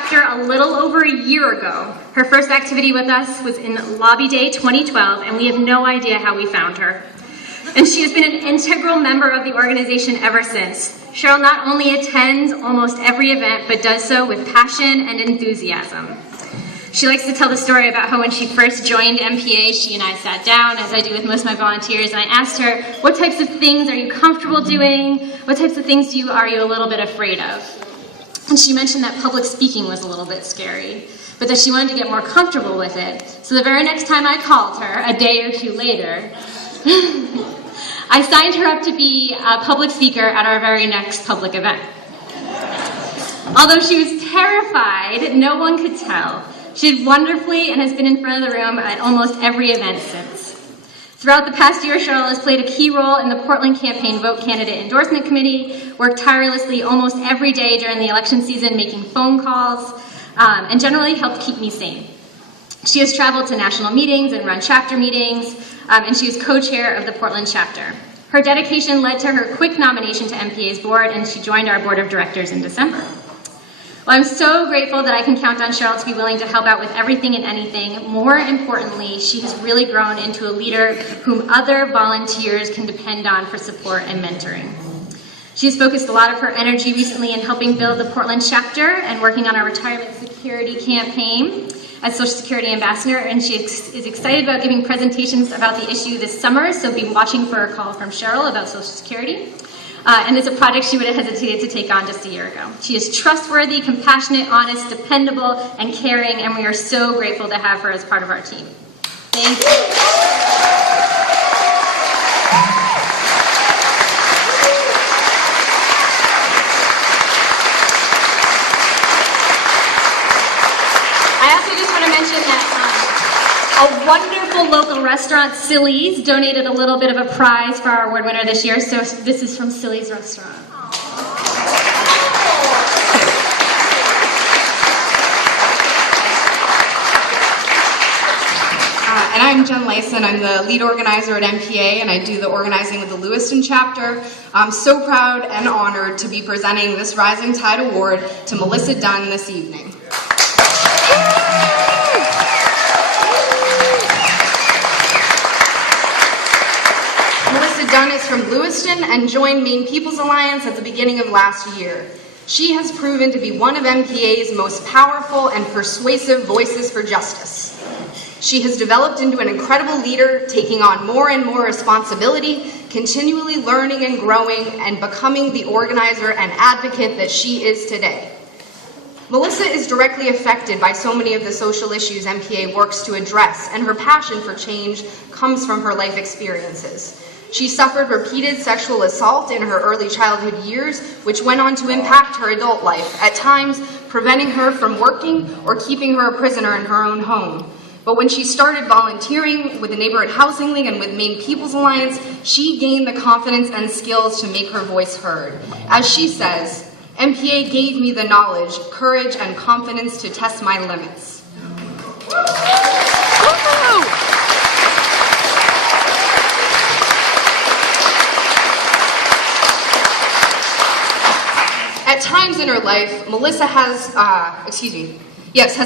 chapter a little over a year ago. Her first activity with us was in Lobby Day 2012, and we have no idea how we found her. And she has been an integral member of the organization ever since. Sheryl not only attends almost every event, but does so with passion and enthusiasm. She likes to tell the story about how when she first joined MPA, she and I sat down, as I do with most of my volunteers, and I asked her, what types of things are you comfortable doing? What types of things are you a little bit afraid of? And she mentioned that public speaking was a little bit scary, but that she wanted to get more comfortable with it. So the very next time I called her, a day or two later, I signed her up to be a public speaker at our very next public event. Although she was terrified, no one could tell. She did wonderfully and has been in front of the room at almost every event since. Throughout the past year, Sheryl has played a key role in the Portland Campaign Vote Candidate Endorsement Committee, worked tirelessly almost every day during the election season making phone calls, and generally helped keep me sane. She has traveled to national meetings and run chapter meetings, and she is co-chair of the Portland chapter. Her dedication led to her quick nomination to MPA's board, and she joined our board of directors in December. Well, I'm so grateful that I can count on Sheryl to be willing to help out with everything and anything. More importantly, she has really grown into a leader whom other volunteers can depend on for support and mentoring. She's focused a lot of her energy recently in helping build the Portland chapter and working on our retirement security campaign as Social Security Ambassador, and she is excited about giving presentations about the issue this summer, so be watching for a call from Sheryl about Social Security. And it's a project she would have hesitated to take on just a year ago. She is trustworthy, compassionate, honest, dependable, and caring, and we are so grateful to have her as part of our team. Thank you. I also just want to mention that a wonderful local restaurant, Silly's, donated a little bit of a prize for our award winner this year, so this is from Silly's Restaurant. And I'm Jen Lyson. I'm the lead organizer at MPA, and I do the organizing with the Lewiston chapter. I'm so proud and honored to be presenting this Rising Tide Award to Melissa Dunn this evening. Dunn is from Lewiston and joined Maine People's Alliance at the beginning of last year. She has proven to be one of MPA's most powerful and persuasive voices for justice. She has developed into an incredible leader, taking on more and more responsibility, continually learning and growing, and becoming the organizer and advocate that she is today. Melissa is directly affected by so many of the social issues MPA works to address, and her passion for change comes from her life experiences. She suffered repeated sexual assault in her early childhood years, which went on to impact her adult life, at times preventing her from working or keeping her a prisoner in her own home. But when she started volunteering with the Neighborhood Housing League and with Maine People's Alliance, she gained the confidence and skills to make her voice heard. As she says, MPA gave me the knowledge, courage, and confidence to test my limits. At times in her life, Melissa has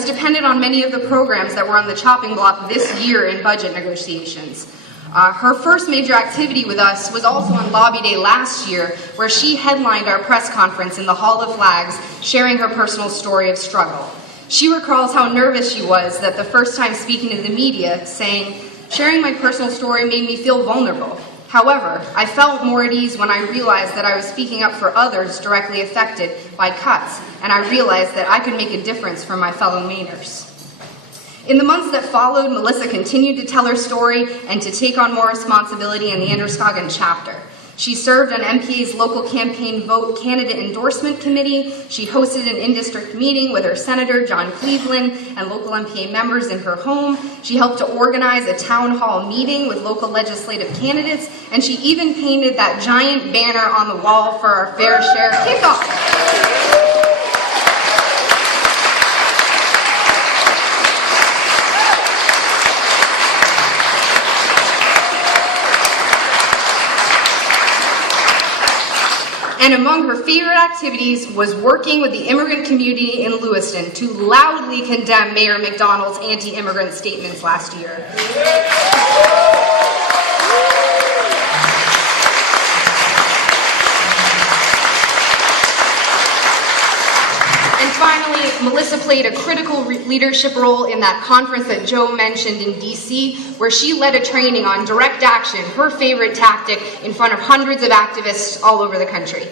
depended on many of the programs that were on the chopping block this year in budget negotiations. Her first major activity with us was also on Lobby Day last year, where she headlined our press conference in the Hall of Flags, sharing her personal story of struggle. She recalls how nervous she was that the first time speaking to the media, saying, "Sharing my personal story made me feel vulnerable. However, I felt more at ease when I realized that I was speaking up for others directly affected by cuts, and I realized that I could make a difference for my fellow Mainers." In the months that followed, Melissa continued to tell her story and to take on more responsibility in the Androscoggin chapter. She served on MPA's local campaign vote candidate endorsement committee. She hosted an in-district meeting with her Senator John Cleveland and local MPA members in her home. She helped to organize a town hall meeting with local legislative candidates, and she even painted that giant banner on the wall for our Fair Share kickoff. And among her favorite activities was working with the immigrant community in Lewiston to loudly condemn Mayor McDonald's anti-immigrant statements last year. And finally, Melissa played a critical leadership role in that conference that Joe mentioned in DC, where she led a training on direct action, her favorite tactic, in front of hundreds of activists all over the country.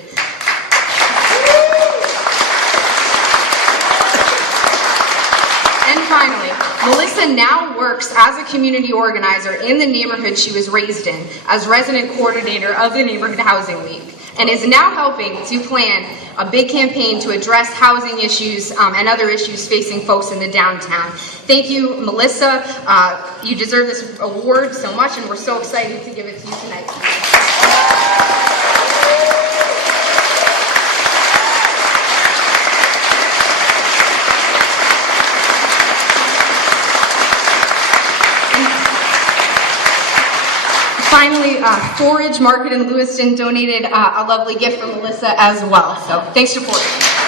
And finally, Melissa now works as a community organizer in the neighborhood she was raised in, as resident coordinator of the Neighborhood Housing League, and is now helping to plan a big campaign to address housing issues and other issues facing folks in the downtown. Thank you, Melissa. You deserve this award so much, and we're so excited to give it to you tonight. Finally, Forage Market in Lewiston donated a lovely gift for Melissa as well. So thanks to Forage.